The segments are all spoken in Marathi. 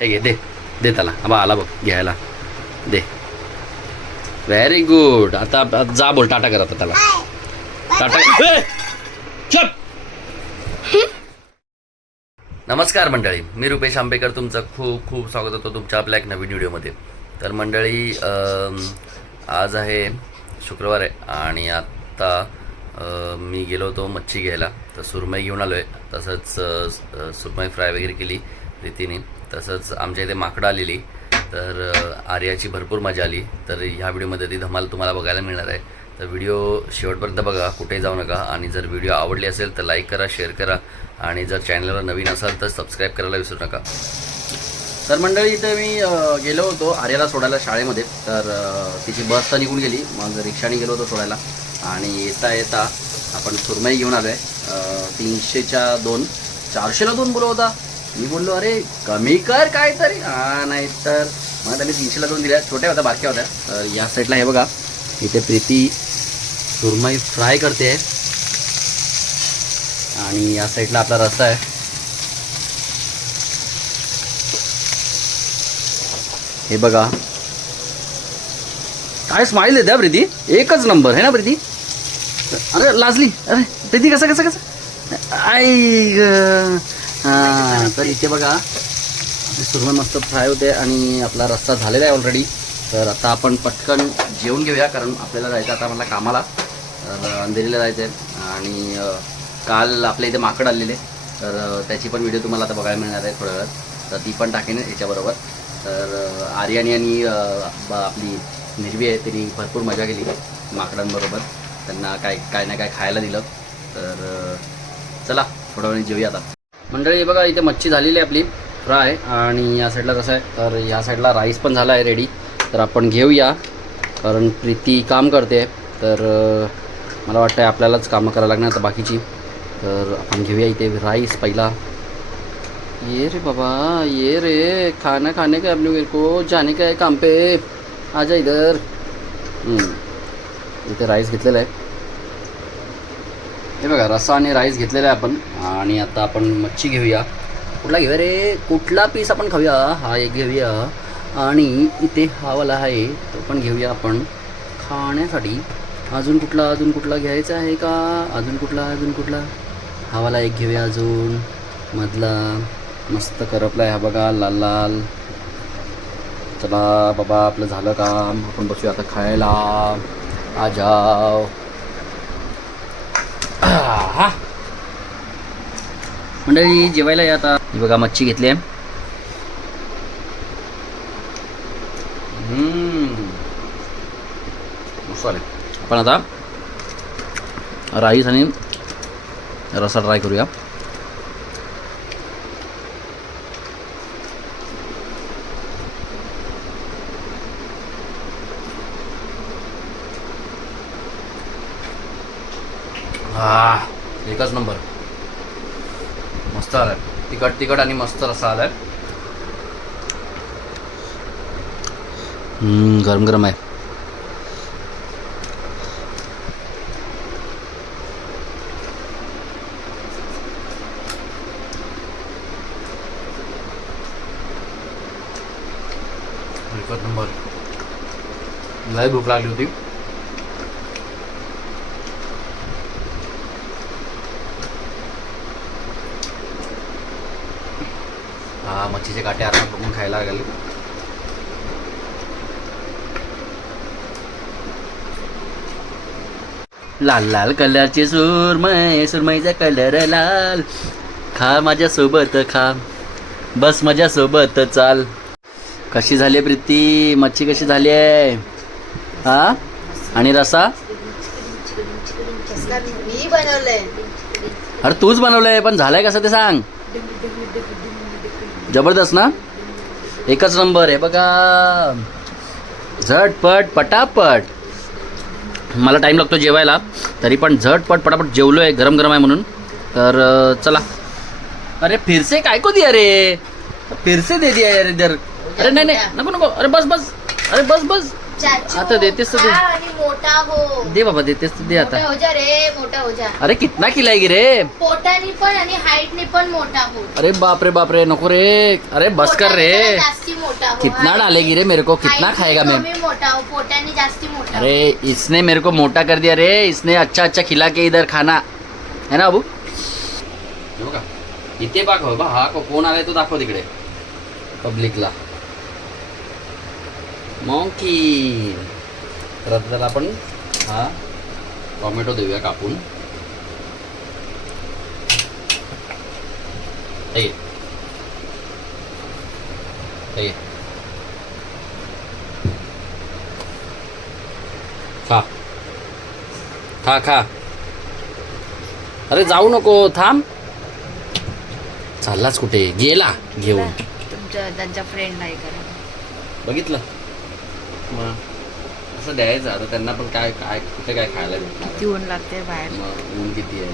हे घे, दे दे त्याला. आबा आला बघ घ्यायला, दे. Very good. आता जा बोल टाटा कर आता त्याला. टाटा. चुप. नमस्कार मंडळी, मी रुपेश आंबेकर तुमचं खूप खूप स्वागत होतं तुमच्या आपल्या एक नवीन व्हिडिओमध्ये. तर मंडळी, आज आहे शुक्रवार आहे आणि आत्ता मी गेलो होतो मच्छी घ्यायला. तर सुरमई घेऊन आलो आहे. तसंच सुरमई फ्राय वगैरे केली रीतीने. तसंच आमच्या इथे माकडं आलेली. तर आर्याची भरपूर मजा आली. तर ह्या व्हिडिओमध्ये ती धमाल तुम्हाला बघायला मिळणार आहे. तर व्हिडिओ शेवटपर्यंत बघा, कुठेही जाऊ नका. आणि जर व्हिडिओ आवडली असेल तर लाईक करा, शेअर करा आणि जर चॅनलवर नवीन असाल तर सबस्क्राईब करायला विसरू नका. तर मंडळी, इथं मी गेलो होतो आर्याला सोडायला शाळेमध्ये. तर तिची बस तर निघून गेली, मग रिक्षाने गेलो होतो सोडायला. आणि येता येता आपण सुरमई घेऊन आलो आहे. 300च्या 2, 400ला 2 बोलत होता. मी बोललो अरे कमी कर काहीतरी. नाही तर मग त्यांनी 300ला 2 दिल्या. छोट्या होत्या, बारक्या होत्या. तर या साईडला हे बघा, इथे प्रीती सुरमई फ्राय करते आणि या साईडला आपला रस्सा आहे. हे बघा काय स्माईल देते प्रीती, एकच नंबर आहे ना प्रीती. अरे लाजली. अरे प्रीती कसं कसं कसं आई हां. तर इथे बघा आपली सुरमई मस्त फ्राय होते आणि आपला रस्सा झालेला आहे ऑलरेडी. तर आता आपण पटकन जेवून घेऊया, कारण आपल्याला जायचं आता मला कामाला. तर अंधेरीला जायचं आहे. आणि काल आपल्या इथे माकड आलेले, तर त्याची पण व्हिडिओ तुम्हाला आता बघायला मिळणार आहे थोड्या वेळात. तर ती पण टाकेन याच्याबरोबर. तर आर्यानी आणि आपली निर्वी आहे, त्यांनी भरपूर मजा केली माकडांबरोबर. त्यांना काय ना काय खायला दिलं. तर चला थोड्या वेळ जेवूया आता. मंडळी बघा, इथे मच्छी झालेली आहे आपली फ्राय. आणि या साईडला कसं आहे, तर या साईडला राईस पण झाला आहे रेडी. तर आपण घेऊया, कारण प्रीती काम करते. तर मला वाटतं आपल्यालाच कामं करायला लागणार आता बाकीची. तर आपण घेऊया इथे राईस पहिला. ये रे बाबा, ये रे, खाना खाने का अपने मेरे को जाने का है काम पे, आजा इधर. इथे राईस घेतलेला आहे. हे बघा, रस्सा आणि राईस घेतलेला आहे आपण. आणि आता आपण मच्छी घेऊया. कुठला घेऊया रे, कुठला पीस आपण खाऊया. हा एक घेऊया आणि इथे हा वाला आहे तो पण घेऊया आपण खाण्यासाठी. अजून कुठला घ्यायचा आहे का? अजून कुठला हा वाला एक घेऊया अजून. मधला मस्त करपला आहे हा बघा, लाल लाल. चला बाबा, आपलं झालं काम. आपण बसूया आता खायला. आ जाओ. हा मंडळी, जेवायला या आता. ही बघा मच्छी घेतली आहे. मस्त आले. आपण आता राईस आणि रस्सा ट्राय करूया. एकच नंबर, मस्त आलाय. तिखट आणि मस्त रस्सा आलाय. गरम गरम आहे. एकच नंबर. लय भूक लागली होती. मच्छीचे काटे आरामात बघून खायला लागले. लाल लाल कलरचे सुरमईचा कलर लाल. खा माझ्यासोबत खा, बस माझ्यासोबत चाल. कशी झाली आहे प्रीती मच्छी, कशी झाली आहे? हा, आणि रसा मी बनवलंय. अरे तूच बनवलंय, पण झालंय कसं ते सांग. जबरदस्त ना, एकच नंबर आहे बघा. झटपट पटापट. मला टाईम लागतो जेवायला, तरी पण झटपट पटापट जेवलो आहे. गरम गरम आहे म्हणून. तर चला. अरे फिरसे काय को दिया रे, फिरसे दे दिया यार इधर. अरे नाही नको. अरे बस. अरे बस. चाचू आता देतेस तर दे. खा आणि मोठा हो. दे बाबा देतेस तर दे मोठा आता. हो जा रे, मोठा हो जा. अरे कितना खिलाएगी रे. पोटानी पण आणि हाईटनी पण मोठा हो. अरे बाप रे नको रे. अरे बस कर रे. पोटानी जरा जास्ती मोठा हो. कितना डालेगी रे मेरे को, कितना हाईटनी खाएगा मैं. कमी मोठा हो, पोटानी जास्ती मोठा हो. अरे इसने मेरे को मोटा कर दिया रे. इसने अच्छा खिला के इधर खाना है ना अबू. हे बघा इथे बघ बा हा कोण आलाय तो दाखव तिकडे पब्लिकला. मॉन्की. तर आता त्याला आपण हा टोमॅटो देऊया कापून. हे घे. हे घे. खा खा खा. अरे जाऊ नको थांब. चाललाच कुठे गेला घेऊन. त्यांच्या फ्रेंडला हे करा. बघितलं मग असं द्यायचं. आता त्यांना पण काय काय कुठे काय खायला भेटणार किती ऊन लागते बाहेर. मग ऊन किती आहे.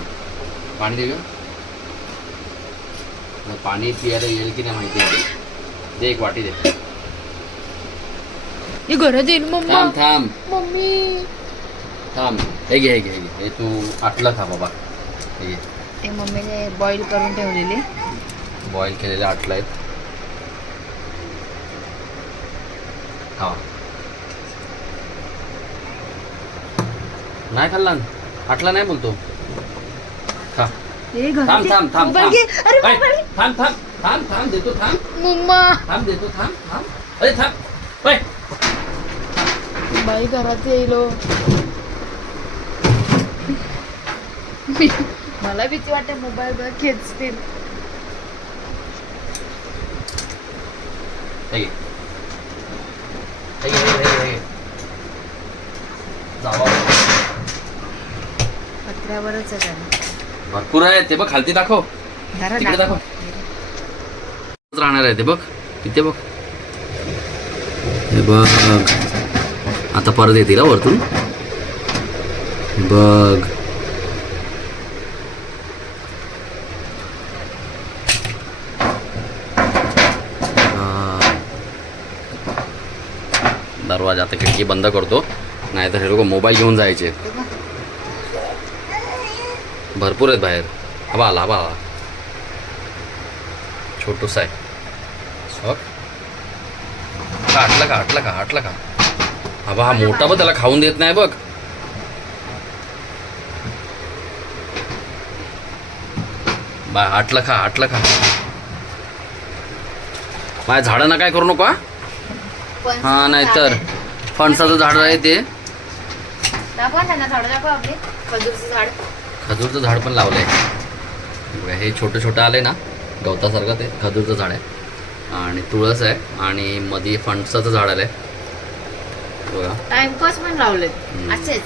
पाणी देऊ मग पाणी पियाला येईल की नाही माहिती आहे. दे एक वाटी दे. हे घरात येईल मम्मा. थांब थांब मम्मी थांब. हे घे हे घे हे घे. हे तू आटलं खा बाबा. हे घे. ते मम्मीने बॉईल करून ठेवलेली. बॉईल केलेले आटलं आहेत. हा नाही खाल्ला आटला नाही बोलतो. खा. हे थांब थांब थांब थांब मोबाईल घे. अरे काय? मोबाईल. थांब थांब थांब थांब देतो थांब मम्मा थांब देतो थांब थांब. अरे थांब. बाय. बाई घरात येईल हो. मला भीती वाटते मोबाईल बघ खेचतील. हे घे. हे घे, हे घे, हे घे. जावा. पत्र्यावरच आहे त्याला. भरपूर आहे ते बघ. खालती दाखव. जरा तिकडे दाखव. राहणार आहे ते बघ. तिथे बघ. हे बघ आता परत येतील वरतून. बघ दरवाजा आता खिडकी बंद करतो नाहीतर हे लोक मोबाईल घेऊन जायचे. भरपूर आहेत बाहेर. हवा आला हवा आला. छोटूसा आहे. आटला का. हवा हा मोठा बघ त्याला खाऊन देत नाही बघ. बा आटलं खा. माझ्या झाडांना काय करू नको हा. हा नाहीतर फणसाचं झाड आहे ते. दाखवा त्यांना झाड दाखवा. आपले खजूरचं झाड. खजूरचं झाड पण लावलंय. हे छोटं आलंय ना गवतासारखं ते खजूरचं झाड आहे. आणि तुळस आहे आणि मध्ये फणसाचं झाड आलंय बघा. टाइमपास पण लावले असेच.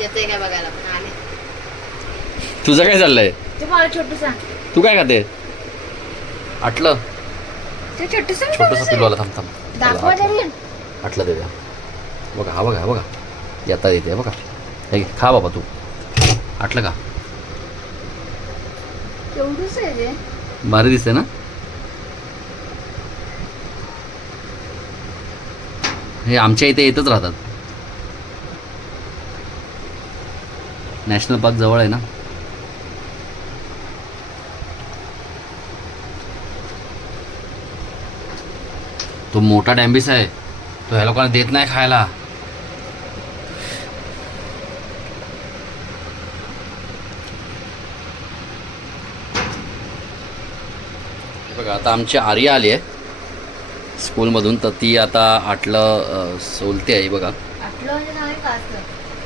येते काय बघायला पण आले. तुझं काय चाललंय. ते मला छोटू सांग. तू काय खाते. आटलं ते छोटूसा पिल्लू आला. थांब दाखवा तरी. आटलं दे द्या. बघा हा बघा येता येते बघा. हे घे, खा बाबा तू. आटलं का. एवढंच आहे रे. भारी दिसते ना. हे आमच्या इथे येतच राहतात. नॅशनल पार्क जवळ आहे ना. तो मोठा डॅम्बिस आहे तो ह्या लोकांना देत नाही खायला. बघा आता आमची आर्या आली आहे स्कूलमधून. तर ती आता आटलं सोलते आहे बघा.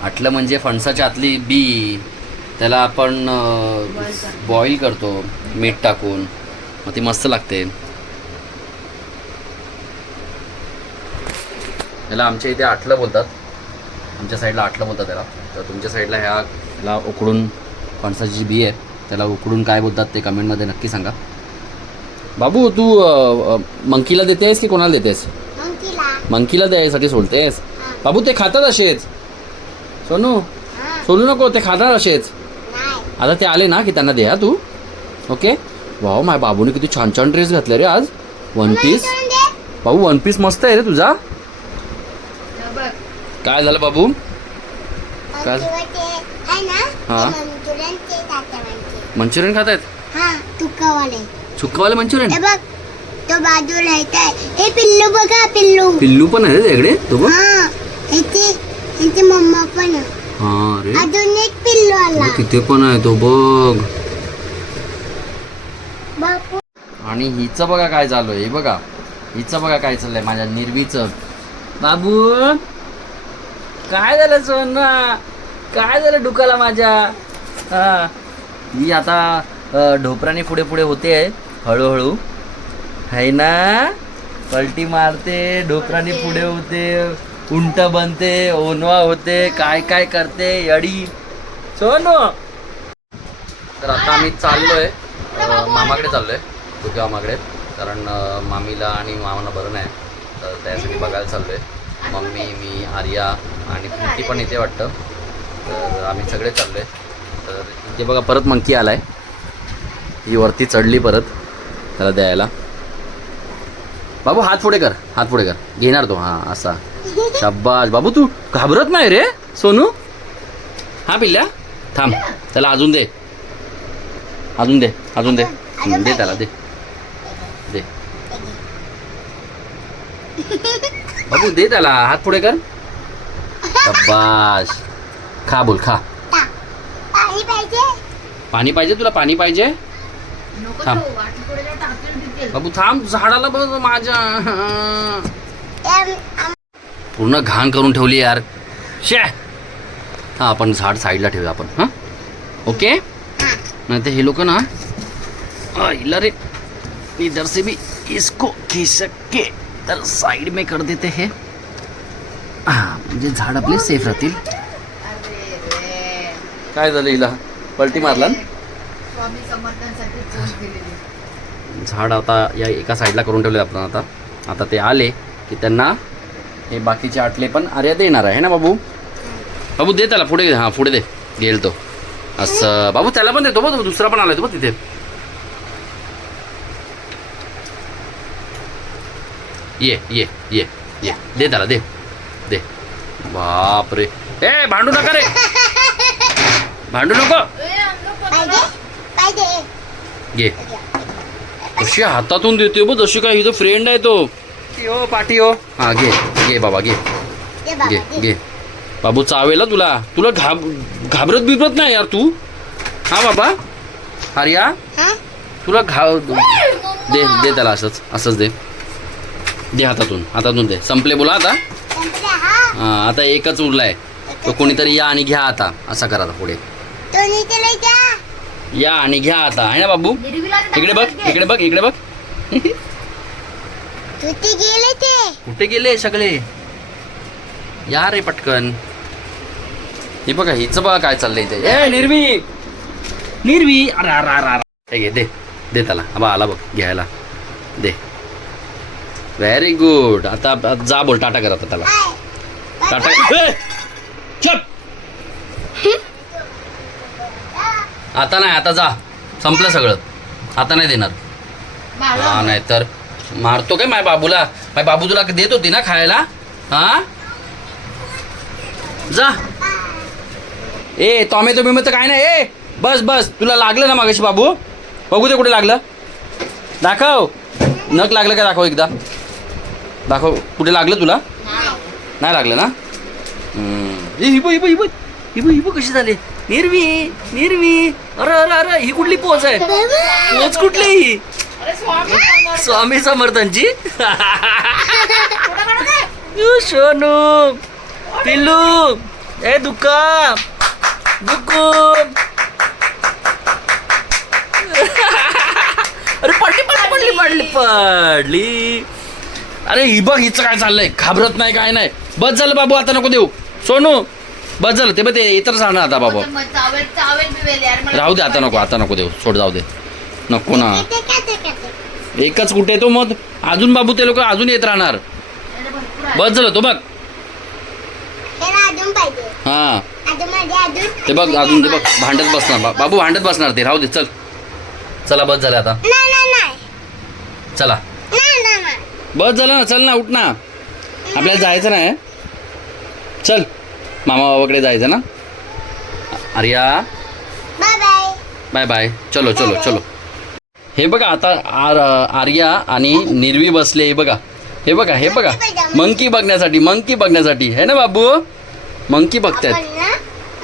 आटलं म्हणजे फणसाच्या आतली बी. त्याला आपण बॉईल करतो मीठ टाकून. मग ती मस्त लागते. याला आमच्या इथे आटलं बोलतात. आमच्या साईडला आटलं बोलतात त्याला. तर तुमच्या साईडला ह्याला उकडून फणसाची जी बी आहे त्याला उकडून काय बोलतात ते कमेंटमध्ये नक्की सांगा. बाबू तू मंकीला देतेस की कोणाला देतेस. मंकीला द्यायसाठी सोडतेस. बाबू ते खातात असेच. सोनू सोलू नको ते खातात असेच. आता ते आले ना की त्यांना द्या तू. ओके. वाव माझ्या बाबूने किती छान छान ड्रेस घातले रे आज. One piece. बाबू वन पीस मस्त आहे रे तुझा. बघ काय झालं बाबू? काय? हा. मंचुरियन खात आहेत? सुक्कावाले मंचुरियन? बघ तो बाजूला येताय. हे पिल्लू बघा, पिल्लू पिल्लू पण आहे तिकडे तो बघ. हा ह्याची मम्मा पण आहे. हा रे अजून एक पिल्लू आला. तिथे पण आहे तो बघ. बापू आणि हिचं बघा काय चालू आहे. बघा हिचं बघा काय चाललंय माझ्या निर्वीचं. बाबू काय झालं सोना? काय झालं डुकाला माझ्या? हा मी आता ढोपराने पुढे पुढे होते हळूहळू है ना. पलटी मारते, ढोपराने पुढे होते, उंट बनते, ओनवा होते, काय काय करते यडी सोनू. तर आता आम्ही चाललोय मामाकडे चाललोय तुझ्या मामाकडे. कारण मामीला आणि मामाला बरं नाही तर त्यासाठी बघायला चाललोय. मम्मी, मी, आर्या आणि प्रीती पण इथे वाटतं. तर आम्ही सगळे चाललोय. तर इथे बघा परत मंकी आलाय. ही वरती चढली परत त्याला द्यायला. बाबू हात पुढे कर, हात पुढे कर. घेणार तो. हां असा. शाबाश बाबू. तू घाबरत नाही रे सोनू? हा पिल्ल्या थांब. त्याला अजून दे, अजून दे, अजून दे. दे त्याला, दे दे बाबू, दे त्याला. हात पुढे कर. शाबाश. खा बोल, खा. पाणी पाहिजे. पाणी पाहिजे तुला? पाणी पाहिजे? नको थांब. तो, वाटी पुढे जाऊन टाकतील तिथे. बाबू थांब. झाडाला बघ माझ्या. पूर्ण घाण करून ठेवली यार. शे. हा आपण झाड साईडला ठेवूया आपण. हां ओके. नहीं तो ये लोग ना हिला रे इधर से भी इसको खिसक के इधर साइड में कर देते हैं. हाँ म्हणजे झाड आपले सेफ राहतील. अरे रे. काय झालं हिला? पलटी मारला ना? स्वामी समर्थांसाठी पोच दिलेली. झाड आता या एका साईडला करून ठेवले आपण. आता ते आले की त्यांना हे बाकीचे आटले पण आर्या देणार आहे ना बाबू. बाबू दे त्याला पुढे. हां पुढे दे. घेईल तो असं. बाबू त्याला पण देतो बघ. दुसरा पण आलाय तो बघ तिथे. ये ये ये ये दे त्याला. दे दे. बाप रे. ए भांडू नका रे, भांडू नको. पाहिजे पाहिजे. घे. कशी हातातून देते बघ. जशी काय इथं फ्रेंड आहे तो. हो पाठी हो. हां घे घे बाबा घे दे बाबा, घे दे. घे. बाबू चावेला तुला. तुला घाबरत बिबरत नाही यार तू. हा बाबा आर्या हा? तुला दे दे त्याला. असंच असंच दे. दे हातातून, हातातून दे. संपले बोला आता. संपले, हा? हां आता एकच उरलाय. तो कोणीतरी या आणि घ्या आता. असा करा आता पुढे. तो नीचे द्या. या आणि घ्या आता आहे ना बाबू. निर्विला इकडे बघ, इकडे बघ, इकडे बघ. तुझे गेले ते. कुठे गेले सगळे? या रे पटकन. हे बघा हिचं बघा काय चाललंय ते. ए निर्वी, निर्वी. अरे अरे अरे अरे. हे घे, दे दे त्याला. बा आला बघ घ्यायला. दे. Very good. आता जा बोल टाटा कर आता त्याला. टाटा. ए, चुप. आता नाही, आता जा. संपलं सगळं. आता नाही देणार. हा नाही तर मारतो काय माय बाबूला. माय बाबू तुला देत होती ना खायला. हा जा. ए टॉमॅटो बिमॅटो काय नाही. ए बस बस. तुला लागलं ना मागाशी बाबू. बघू दे कुठे लागलं. दाखव. नख लागलं का दाखव एकदा. दाखव कुठे लागलं तुला. नाही लागलं ना. हिबो हिबो हिबो हिबो हिबो कशी झाली. निर्वी, निर्वी. अरे अरे अरे ही कुठली पोच आहे. पोच कुठली ही. अरे स्वामी स्वामी समर्थांची. सोनू पिल्लू. ए दुका दुकू. अरे पडली पडली पडली पडली पडली. अरे ही बघ हिचं काय चाललंय. घाबरत नाही काय नाही. बस झालं बाबू. आता नको देऊ सोनू. बस झालं. ते बघ ते इतरच राहणार आता बाबा. चावेल चावेल बिवेल यार. मला राहू दे आता नको. आता नको देऊ. सोड जाऊ दे. नको ना. ते काय एकच कुठे येतो मग. अजून बाबू ते लोक अजून येत राहणार. अरे भरपूर आहे. बस झालं तो बघ. त्याला अजून पाहिजे. हां अजून मध्ये अजून. ते बघ अजून. ते बघ भांडत बसणार बाबू. भांडत बसणार ते. राहू दे चल. चला बस झालं आता. नाही नाही नाही चला नाही नाही नाही. बस झालं ना. चल ना उठ ना. आपल्याला जायचं नाही. चल मामा बाबाकडे जायचं ना. Arya bye bye. Bye bye. चलो चलो चलो. हे बघा आता आर्या आणि निर्वी बसले. हे बघा हे बघा हे बघा मंकी बघण्यासाठी है ना बाबू. मंकी बघतायत. आपण ना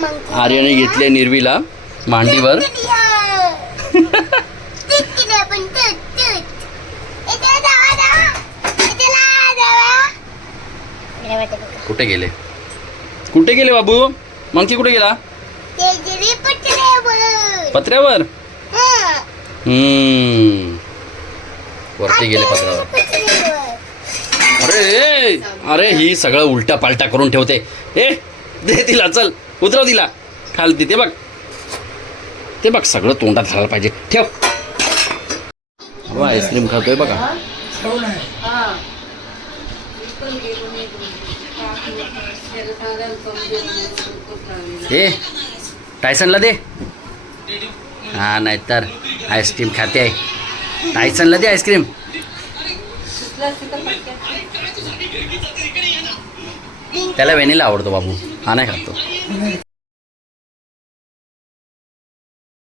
monkey आर्याने घेतले निर्वीला मांडीवर. तिकडे आपण तूत. इथे जावा. कुठे गेले बाबू. मंकी कुठे गेला. ते गिरी पत्र्यावर. पत्र्यावर. वरती गेले पत्र्यावर. अरे ही सगळं उलटा पालटा करून ठेवते. ए दे तिला. चल उतरव तिला खालती. ते बघ सगळं तोंडात घालायला पाहिजे. ठेव. आईस्क्रीम खातोय बघा. ए टायसनला दे. हा नाही तर आईस्क्रीम खाते आहे. टायसनला दे आईस्क्रीम. त्याला व्हॅनिला आवडतो बाबू. हा नाही खातो.